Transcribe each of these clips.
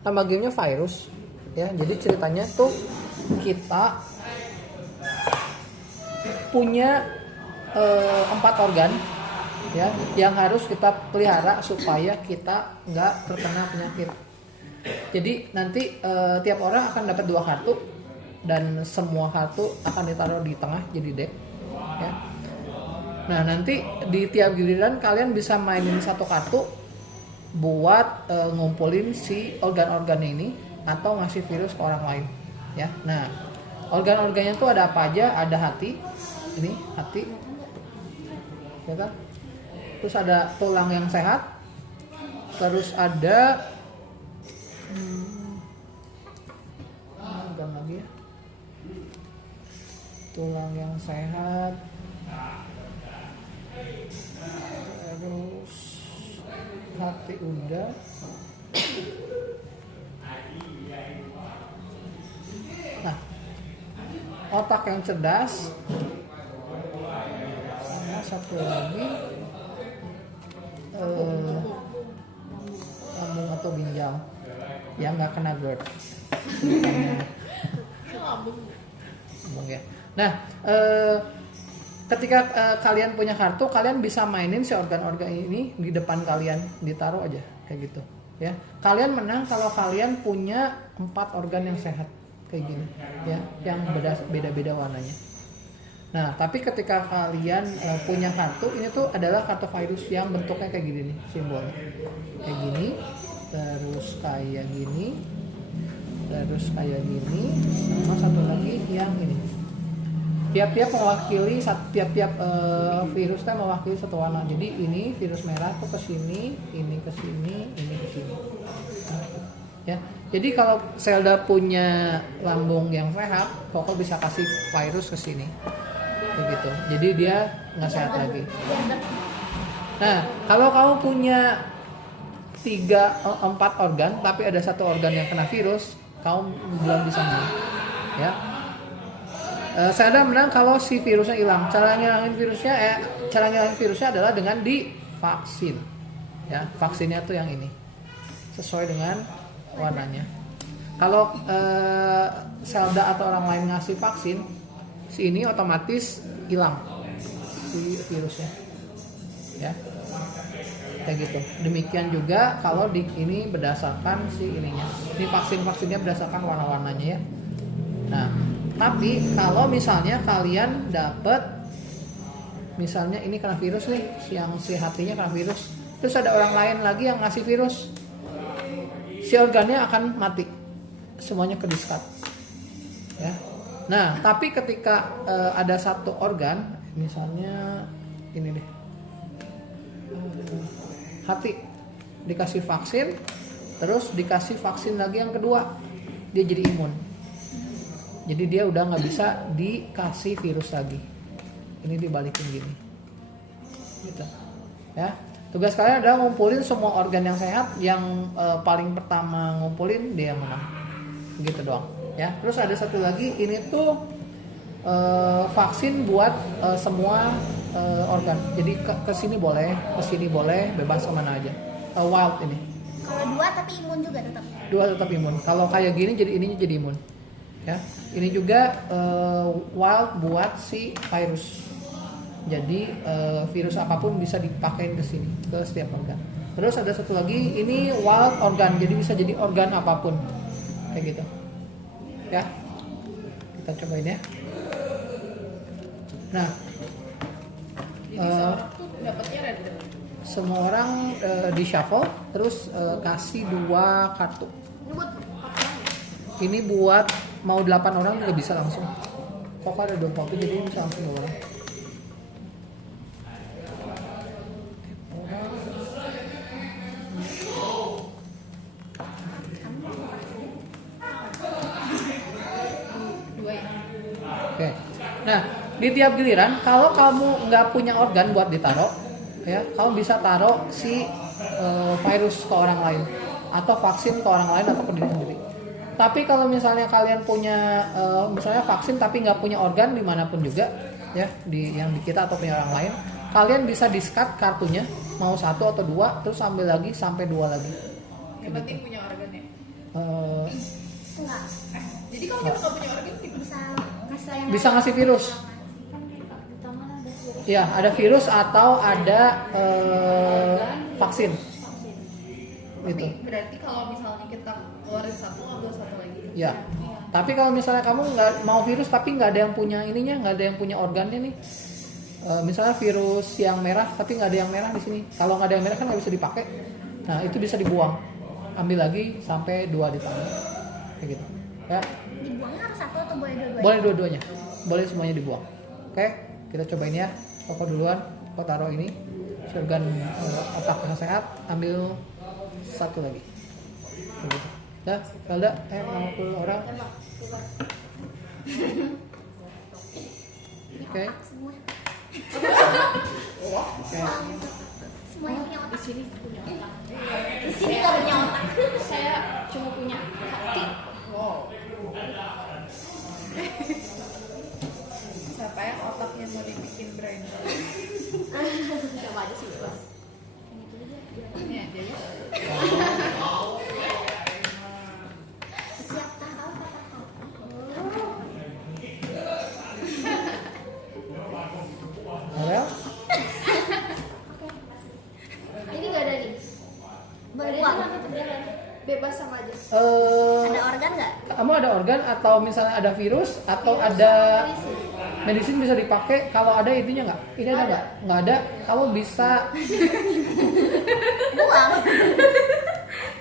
nama gamenya virus ya. Jadi ceritanya tuh kita punya 4 organ ya yang harus kita pelihara supaya kita nggak terkena penyakit. Jadi nanti tiap orang akan dapat 2 kartu dan semua kartu akan ditaruh di tengah jadi deck ya. Nah nanti di tiap giliran kalian bisa mainin 1 kartu buat ngumpulin si organ-organnya ini atau ngasih virus ke orang lain ya. Nah organ-organnya tuh ada apa aja? Ada hati, ini hati ya kan? Terus ada tulang yang sehat, terus ada organ lagi ya, tulang yang sehat, terus hati udah, nah otak yang cerdas, sama satu lagi lambung atau ginjal yang nggak kena GERD. Lambung ya. Nah ketika kalian punya kartu, kalian bisa mainin si organ-organ ini di depan kalian, ditaruh aja kayak gitu ya. Kalian menang kalau kalian punya 4 organ yang sehat kayak gini ya, yang beda-beda warnanya. Nah tapi ketika kalian punya kartu ini tuh adalah kartu virus yang bentuknya kayak gini nih simbolnya, kayak gini, terus kayak gini, terus kayak gini, sama satu lagi yang ini. Tiap-tiap mewakili tiap-tiap virusnya mewakili satu warna. Jadi ini virus merah tuh ke sini, ini ke sini, ini ke sini. Ya. Jadi kalau Zelda punya lambung yang sehat, Koko bisa kasih virus ke sini. Begitu. Jadi dia nggak sehat lagi. Nah, kalau kamu punya 4 organ, tapi ada 1 organ yang kena virus, kamu belum bisa menang. Ya. Saya menang kalau si virusnya hilang. Cara ngilangin virusnya adalah dengan divaksin. Ya, vaksinnya tuh yang ini, sesuai dengan warnanya. Kalau Zelda atau orang lain ngasih vaksin, si ini otomatis hilang si virusnya. Ya, kayak gitu. Demikian juga kalau di ini berdasarkan si ininya. Ini vaksinnya berdasarkan warna-warnanya ya. Nah. Tapi kalau misalnya kalian dapat, misalnya ini kena virus nih, yang si hatinya kena virus, terus ada orang lain lagi yang ngasih virus, si organnya akan mati, semuanya ke discard. Ya. Nah, tapi ketika ada 1 organ, misalnya ini deh, hati, dikasih vaksin, terus dikasih vaksin lagi yang kedua, dia jadi imun. Jadi dia udah nggak bisa dikasih virus lagi. Ini dibalikin gini, gitu. Ya. Tugas kalian adalah ngumpulin semua organ yang sehat. Yang paling pertama ngumpulin dia yang menang. Gitu doang. Ya. Terus ada satu lagi. Ini tuh vaksin buat semua organ. Jadi ke sini boleh, bebas kemana aja. Wild ini. Kalau 2 tapi imun juga tetap. 2 tetap imun. Kalau kayak gini jadi ininya jadi imun. Ya, ini juga wild buat si virus. Jadi virus apapun bisa dipakai ke sini, ke setiap organ. Terus ada satu lagi, ini wild organ, jadi bisa jadi organ apapun, kayak gitu. Ya, kita cobain ya. Nah, semua orang di shuffle, terus kasih 2 kartu. Ini buat mau 8 orang juga bisa langsung. Kok ada 2 kopi jadi bisa langsung 2 orang. Oke. Nah, di tiap giliran kalau kamu nggak punya organ buat ditaruh, ya, kamu bisa taruh si virus ke orang lain atau vaksin ke orang lain atau ke diri sendiri. Tapi kalau misalnya kalian punya misalnya vaksin tapi nggak punya organ dimanapun juga, ya, yang di kita atau punya orang lain, kalian bisa discard kartunya, mau 1 atau 2, terus ambil lagi sampai 2 lagi. Yang penting punya organ ya. Enggak. Jadi kalau kita nggak punya organ gimana? Bisa ngasih yang bisa ngasih virus. Iya, ada virus atau ada vaksin. Gitu. Berarti kalau misalnya kita keluarin satu, ambil satu lagi. Ya. Tapi kalau misalnya kamu nggak mau virus tapi nggak ada yang punya ininya, nggak ada yang punya organnya nih. Misalnya virus yang merah tapi nggak ada yang merah di sini. Kalau nggak ada yang merah kan nggak bisa dipakai. Nah itu bisa dibuang. Ambil lagi sampai 2 ditambah. Kayak gitu. Ya. Dibuangnya harus satu atau boleh dua-duanya? Boleh dua-duanya. Boleh semuanya dibuang. Oke, kita cobain ya. Koko duluan. Koko taruh ini. Organ otaknya sehat. Ambil satu lagi. Kayak gitu. Ya, Felda, 50 orang. Oke. Semua. Oke. Semuanya punya otak. Di sini punya otak. Di sini nggak punya otak. Saya cuma punya hati. Wow. Siapa yang otaknya mau dibikin brain? Coba aja sih bebas. Ini aja ya. Siap tahu Aurel? Ini nggak ada nih. berbuang. Bebas sama aja. Ada organ nggak? Kamu ada organ atau misalnya ada virus atau ada medicine bisa dipakai? Kalau ada itunya nggak? Ini ada nggak? Nggak ada. Kamu bisa. Buang.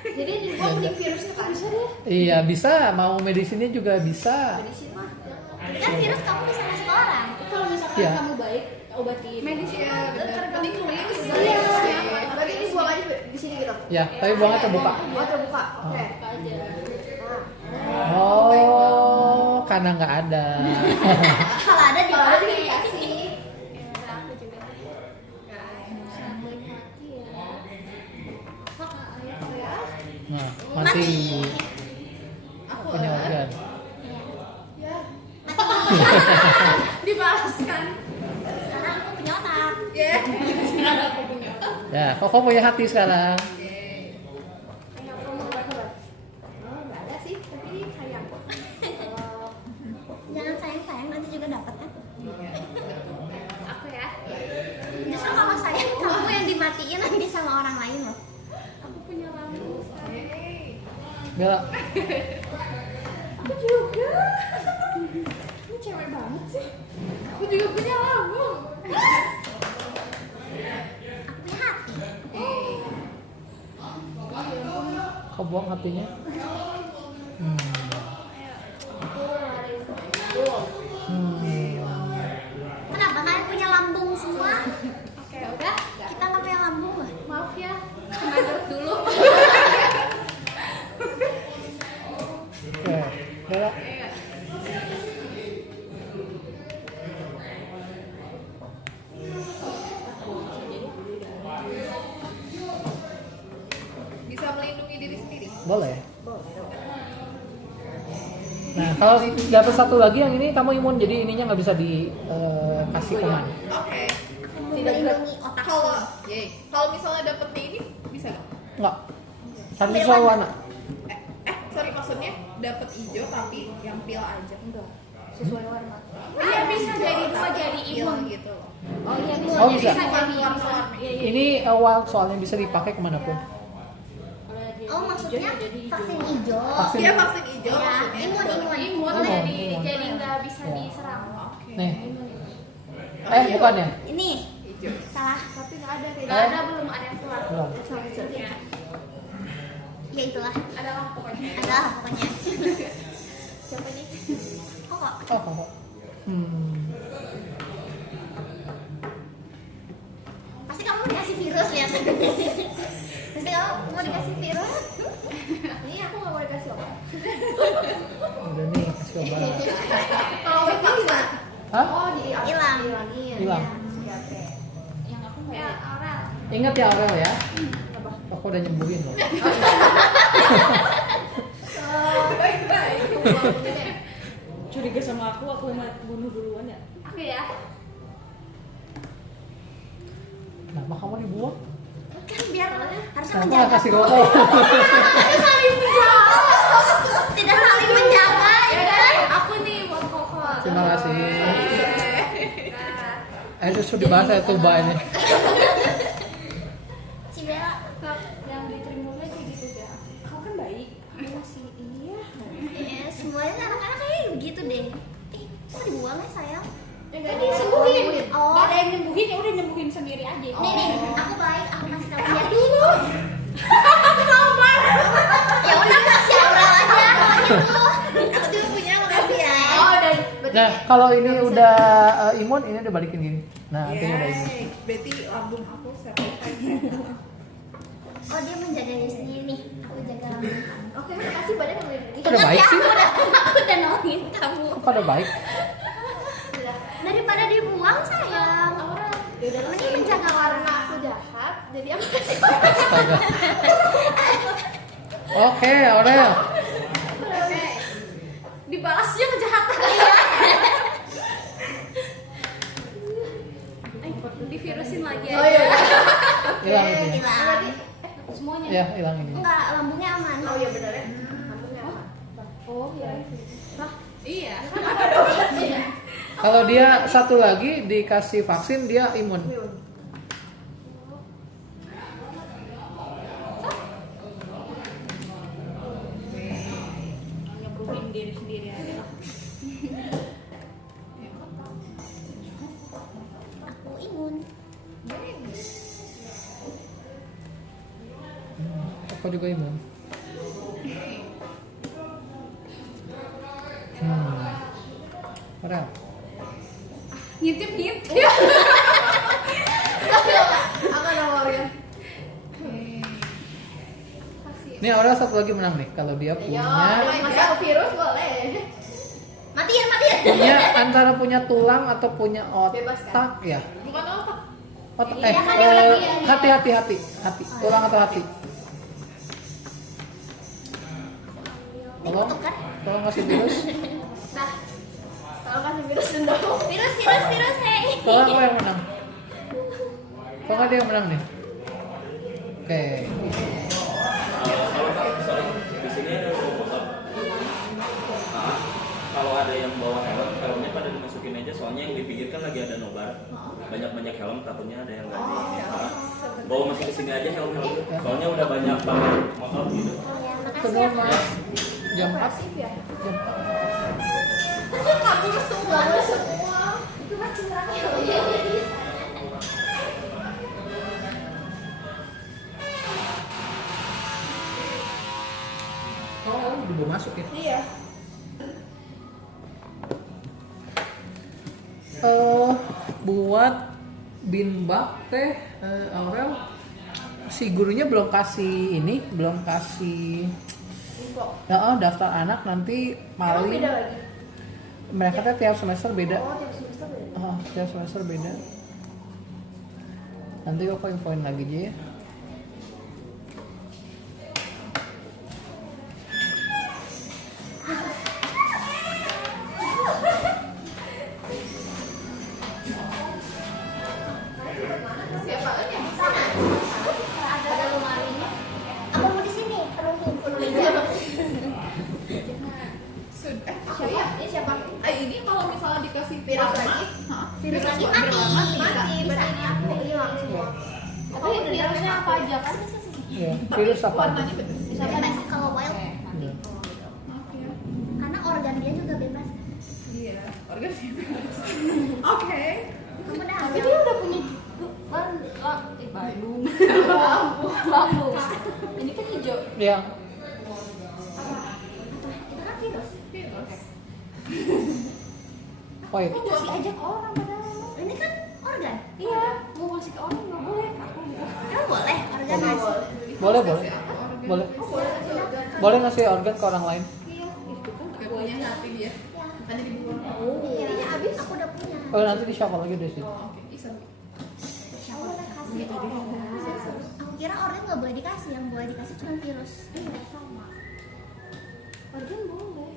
Jadi dibuang di virusnya kan bisa deh. Iya bisa. Mau medisinnya juga bisa. Medicine mah. Kan virus kamu bisa masuk ke orang. Kalau misalkan Iya. kamu baik, obatin. Medicine ya, penting klinis. Iya. Berarti ini buang aja di sini gitu. Ya, tapi buangnya terbuka. Oh terbuka. Oke. Oh, karena nggak ada. Kalau ada Kalau ada dipakai. dikasih. Aku juga. Nah, mati. Aku Punya ada. organ. Ya. Dibalaskan. Karena aku punya otak. Ya. Sekarang aku punya. Ya, Koko punya hati sekarang. Nggak ada sih, tapi sayang. Jangan sayang-sayang nanti juga dapat kan. Aku ya. Justru kalau sayang kamu yang dimatiin nanti sama orang lain loh. Aku punya rambut. Bella. Aku juga. Ini cewek banget sih. Aku juga punya rambut. Aku punya hati. Kau buang hatinya. Hmm. Kenapa kalian punya lambung semua? Oke, udah. Kita nggak punya lambung loh. Maaf ya. Kena dulu. Oke, Bella. Bisa melindungi diri sendiri. Boleh. Nah, kalau dapat satu lagi yang ini kamu imun, jadi ininya nggak bisa dikasih kuman. Oke. Tidak melindungi otak. Kalau misalnya dapetnya ini bisa nggak? Nggak. Harus sesuai warna. Sorry maksudnya dapat hijau tapi yang pil aja. Enggak. Sesuai warna. Iya bisa jadi dua jadi imun gitu. Oh iya bisa. Oh, bisa. jadi imun. Ini awal soalnya bisa dipakai kemanapun. Oh maksudnya vaksin hijau. Vaksin. Dia vaksin hijau Ya, maksudnya. imun. Jadi nggak bisa Ya. diserang. Oke. Nih. Bukan ya? Ini Hijau. salah. Tapi nggak ada kayak Nggak ada, belum ada yang keluar. Belum. Ya itulah. Adalah pokoknya. Adalah pokoknya. Siapa nih? Kok Oh, Koko. pasti kamu dikasih virus lihat. Pasti kamu mau dikasih virus. Ini aku nggak mau dikasih obat. Udah nih, kasih obat. Kalau itu gimana? Hah? Oh Hilang. dihilangin. Hilang. Oke. Yang aku nggak. Ya oral. Ingat ya Aurel ya. Koko udah nyembuhin loh. Baik-baik. Curiga sama aku yang bunuh duluan ya? Oke ya. Kenapa kamu dibuang? Kan biar harusnya Kenapa nggak menjaga. kasih Koko? Harus saling menjaga. sudah dibahas ya tuba ini. Cibela. Yang diterimanya kayak gitu ya. Aku kan baik. Aku masih iya. Semuanya anak-anak kayaknya begitu deh. Kok dibuang ya sayang? Enggak disembuhin. Oh. Gak ada yang nyembuhin, ya udah nyembuhin sendiri aja. Nih, aku baik, aku kasih kamu Aku ya. dulu. Ya udah kasih Aurel aja namanya tuh. Aku juga punya makasih ya. Oh, dan Nah, kalau ini udah imun, ini udah balikin gini. Nah, artinya udah imun. Yeay, berarti lambung aku certified. Oh, dia menjaga diri sendiri nih. Aku jaga lambung kamu. oke, makasih banyak yang udah Kok pada baik sih? Aku udah nolongin kamu. Kok pada baik? Daripada dibuang sayang. Yaudah, Mending menjaga orang. aku jahat, jadi aku kasih. Astaga. Oke, Aurel. Dibalasnya kejahatan. Divirusin lagi aja. Oh iya. Hilang ini. Hilang. Semuanya. Ya, hilang ini. Enggak, lambungnya aman. Oh iya benar ya. Lambungnya apa? Oh iya. Iya. Kalau dia satu lagi dikasih vaksin, dia imun. Nyembuhin diri sendiri aja lah. Aku imun. Aku juga imun. Aurel. Ngintip. Aku nomor ya. Nih Aurel satu lagi menang nih. Kalau dia punya Masih aku virus boleh. Matiin. punya antara punya tulang atau punya Bebas, otak ya. Bukan apa? Otak, Iya, kan dia hati. Tulang atau hati? Tolong, Tutup kan? tolong kasih virus. Nah, Kalau kasih virus dendam. virus, hey. Tolong aku yang menang. Tolong dia yang menang nih. Oke. Di sini ada dua motor. Nah, kalau ada yang bawa helm, helmnya pada dimasukin aja. Soalnya yang di pinggir kan lagi ada nobar. Banyak helm, takutnya ada yang nggak di. Nah, bawa masuk ke sini aja helm-helmnya. Soalnya udah banyak banget motor gitu. Makasih Kedua ya, mas. Jam 4. Jam 4. Kabur semua. Itu mah curangnya. Oh, udah masuk ya. Iya. Buat bimbak teh Aurel, si gurunya belum kasih ini, belum kasih daftar anak. Nanti paling Beda lagi. mereka teh tiap semester beda. Oh, tiap semester beda. Tiap semester beda. Nanti aku infoin lagi aja ya. Siapa yang di Sana. Ada lemarinya. Apa mau di sini? Penuhin aja. Sudah. Iya, ini siapa? Ini kalau misalnya dikasih virus lagi, Virus lagi mati. Berarti aku hilang semua. Tapi virusnya apa aja kan? Iya, virus apa? warnanya beda. Bisa bebas kalau wild. Iya. Maaf ya. Karena organ dia juga bebas. Iya, organ virus. Oke. Kamu udah Tapi hamil. dia udah punya Bandung. Lambung. Ini kan hijau. Iya. Itu kan virus. Virus. Wait. Kasih aja ke orang padahal. Ini kan organ. Iya, mau kasih ke orang nggak boleh. Aku nggak. Emang boleh organ ngasih. Boleh. Organ. Boleh. Boleh ngasih organ ke orang lain. Iya, itu kan Gak punya hati dia. Ya. Bukannya dibuang. Jadinya habis. Aku udah punya. Oh, nanti di shuffle lagi deh sih. Oh, oke. Isa. Aku boleh kasih organ. Aku kira organ nggak boleh dikasih. Yang boleh dikasih cuma virus. Iya sama. organ boleh.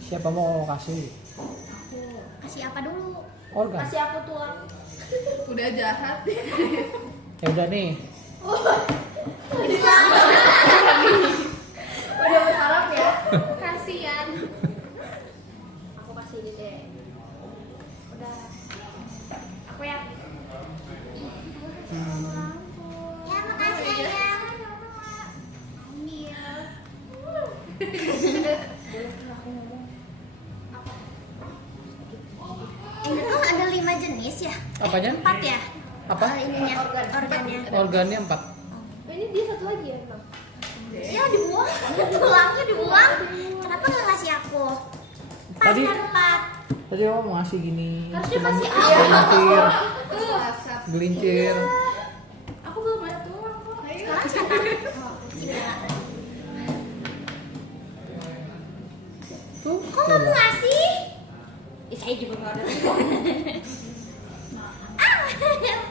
Siapa mau kasih Kasih apa dulu? organ? Kasih aku tulang. Udah jahat. Ya udah nih. Udah berharap ya. Kasian. Aku kasih ini deh. Ini tuh ada 5 jenis ya? Apanya? 4 ya? Apa? Ininya, organnya. Organnya 4. Oh, ini dia satu lagi ya bang. Ya dibuang, tulangnya dibuang. Kenapa nggak kasih aku? Pas Tadi- kan 4. Tadi aku mau ngasih gini. Harusnya cuman kasih gelincir, Asap. gelincir. Aku belum ada tulang kok. Sekarang siapa? Oh, Cibela. Tuh. Kok nggak mau ngasih? Saya juga nggak ada. Ah,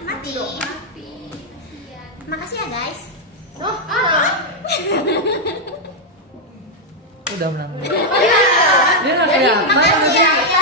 mati. Makasih ya guys. Oh, Udah menang. Dia nggak kelihatan. Makasih ya.